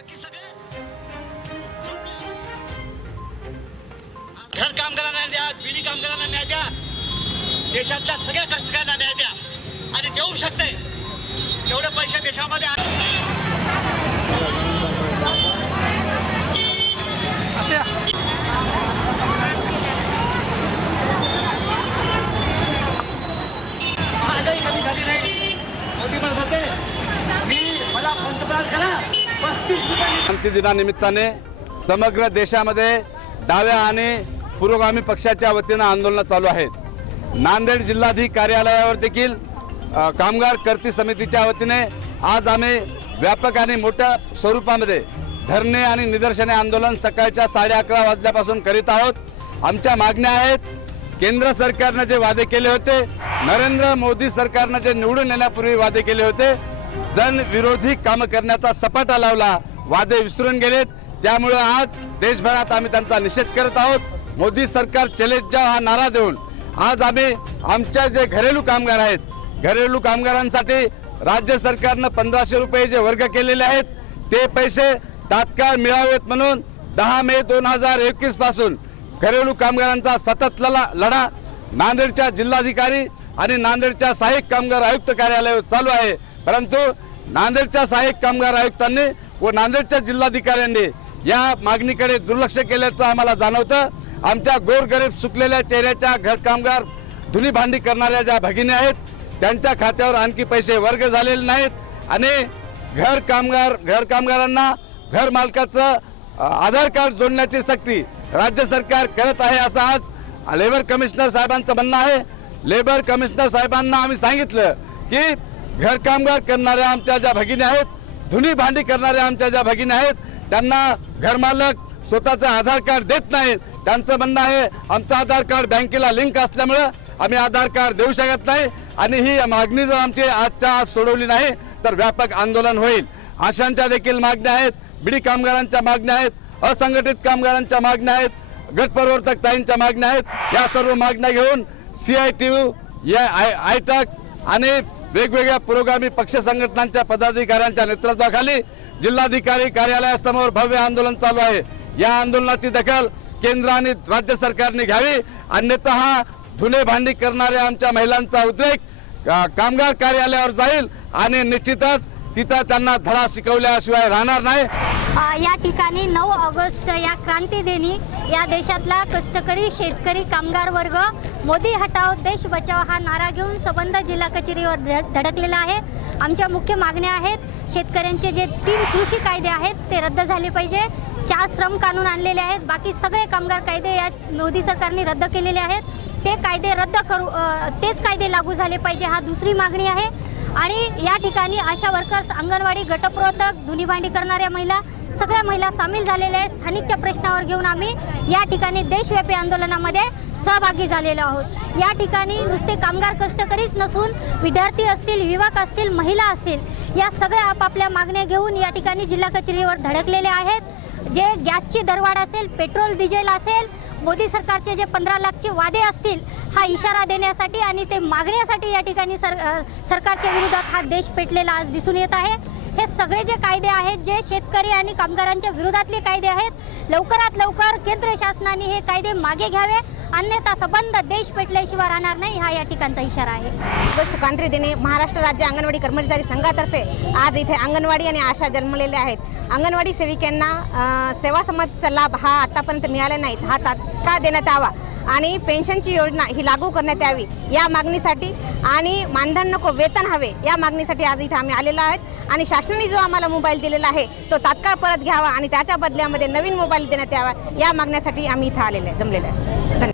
बाकी सगळे घर कामगारांना द्या, बिडी कामगारांना न्याय द्या, देशातल्या सगळ्या कष्टकऱ्यांना न्याय द्या आणि देऊ शकते एवढे पैसे देशामध्ये क्रांती दिनानिमित्ताने समग्र देशामध्ये डाव्या आणि पुरोगामी पक्षाच्या वतीनं आंदोलन चालू आहेत। नांदेड जिल्हाधिकारी कार्यालयावर देखील कामगार कृती समितीच्या वतीने आज आम्ही व्यापक आणि मोठ्या स्वरूपामध्ये धरणे आणि निदर्शने आंदोलन सकाळच्या 11:30 वाजल्यापासून करीत आहोत। आमच्या मागण्या आहेत, केंद्र सरकारने जे वादे केले होते, नरेंद्र मोदी सरकारने जे निवडून येण्यापूर्वी वादे केले होते, जन विरोधी काम करण्याचा सपाटा लावला, वादे विसरून गेलेत। त्यामुळे आज देशभरात आम्ही त्यांचा निषेध करत आहोत। मोदी सरकार चले जाओ हा नारा देऊन आज आम्ही आमच्या जे घरेलू कामगार आहेत, घरेलू कामगारांसाठी राज्य सरकारने 1500 रुपये जे वर्ग केलेले आहेत ते पैसे तात्काळ मिळावेत म्हणून 10 मे 2021 पासून घरेलू कामगारांचा सतत लढा नांदेडच्या जिल्हाधिकारी आणि नांदेडच्या सहाय्यक कामगार आयुक्त कार्यालयावर चालू आहे। परंतु नांदेडच्या सहाय्यक कामगार आयुक्तांनी व नांदेडच्या जिल्हाधिकाऱ्यांनी या मागणीकडे दुर्लक्ष केल्याचं आम्हाला जाणवतं। आमच्या गोरगरीब सुकलेल्या चेहऱ्याच्या घर कामगार धुनी भांडी करणाऱ्या ज्या भगिनी आहेत त्यांच्या खात्यावर आणखी पैसे वर्ग झालेले नाहीत आणि घर कामगारांना घर मालकाचं आधार कार्ड जोडण्याची सक्ती राज्य सरकार करत आहे असं आज लेबर कमिशनर साहेबांचं म्हणणं आहे। लेबर कमिशनर साहेबांना आम्ही सांगितलं की घर कामगार करणाऱ्या आमच्या ज्या भगिनी आहेत, धुनी भांडी करणाऱ्या आमच्या ज्या भगिनी आहेत, त्यांना घरमालक स्वतःचं आधार कार्ड देत नाहीत। त्यांचं म्हणणं आहे आमचं आधार कार्ड बँकेला लिंक असल्यामुळे आम्ही आधार कार्ड देऊ शकत नाही आणि ही मागणी जर आमची आजच्या आज सोडवली नाही तर व्यापक आंदोलन होईल। आशांच्या देखील मागण्या आहेत, बिडी कामगारांच्या मागण्या आहेत, असंघटित कामगारांच्या मागण्या आहेत, गटप्रवर्तक ताईंच्या मागण्या आहेत। या सर्व मागण्या घेऊन CITU या आयटक आणि वेगवेगळ्या पुरोगामी पक्ष संघटनांच्या पदाधिकाऱ्यांच्या नेतृत्वाखाली जिल्हाधिकारी कार्यालयासमोर भव्य आंदोलन चालू आहे। या आंदोलनाची दखल केंद्र आणि राज्य सरकारने घ्यावी, अन्यथा हा धुणे भांडी करणाऱ्या आमच्या महिलांचा उद्रेक कामगार कार्यालयावर जाईल आणि निश्चितच तिथं त्यांना धडा शिकवल्याशिवाय राहणार नाही। या ठिकाणी 9 ऑगस्ट या क्रांती दिनी या देशातला कष्टकरी शेतकरी कामगार वर्ग मोदी हटाओ देश बचाओ हा नारा घेऊन संबंध जिल्हा कचेरीवर धडकलेला आहे। आमच्या मुख्य मागण्या आहेत, शेतकऱ्यांचे जे 3 कृषी कायदे आहेत ते रद्द झाले पाहिजे, 4 श्रम कानून आणलेले आहेत, बाकी सगळे कामगार कायदे या मोदी सरकारने रद्द केलेले आहेत, ते कायदे रद्द करू, तेच कायदे लागू झाले पाहिजे हा दुसरी मागणी आहे। आणि या ठिकाणी आशा वर्कर्स, अंगणवाडी, गटप्रवर्तक, धुनी भांडी करणाऱ्या महिला, सगळ्या महिला सामील झालेल्या आहेत। स्थानिकच्या प्रश्नावर घेऊन आम्ही या ठिकाणी देशव्यापी आंदोलनामध्ये सहभागी झालेलो आहोत। या ठिकाणी नुसते कामगार कष्टकरीच नसून विद्यार्थी असतील, युवक असतील, महिला असतील, या सगळ्या आपापल्या मागण्या घेऊन या ठिकाणी जिल्हा कचेरीवर धडकलेले आहेत। जे गॅसची दरवाढ असेल, पेट्रोल डिझेल असेल, मोदी सरकारचे जे 15 लाखचे वादे असतील हा इशारा देण्यासाठी आणि ते मागण्यासाठी या ठिकाणी सरकारच्या विरोधात हा देश पेटलेला आज दिसून येत आहे। हे सगळे जे कायदे आहेत, जे शेतकरी आणि कामगारांच्या विरोधातले कायदे आहेत, लवकरात लवकर केंद्र शासनाने हे कायदे मागे घ्यावे, अन्यथा संबंध देश पेटल्याशिवाय राहणार नाही हा या ठिकाणचा इशारा आहे। ऑगस्ट क्रांती दिनी महाराष्ट्र राज्य अंगणवाडी कर्मचारी संघातर्फे आज इथे अंगणवाडी आणि आशा जन्मलेले आहेत। अंगणवाडी सेविकांना सेवा समाजाचा लाभ हा आतापर्यंत मिळाला नाही, हा तात्काळ देण्यात यावा आणि पेन्शनची योजना ही लागू करण्यात यावी या मागणीसाठी आणि मानधन नको वेतन हवे या मागणीसाठी आज इथे आम्ही आलेलो आहोत। आणि शासनाने जो आम्हाला मोबाईल दिलेला आहे तो तात्काळ परत घ्यावा आणि त्याच्या बदल्यामध्ये नवीन मोबाईल देण्यात यावा या मागण्यासाठी आम्ही इथे आलेले जमलेले आहे।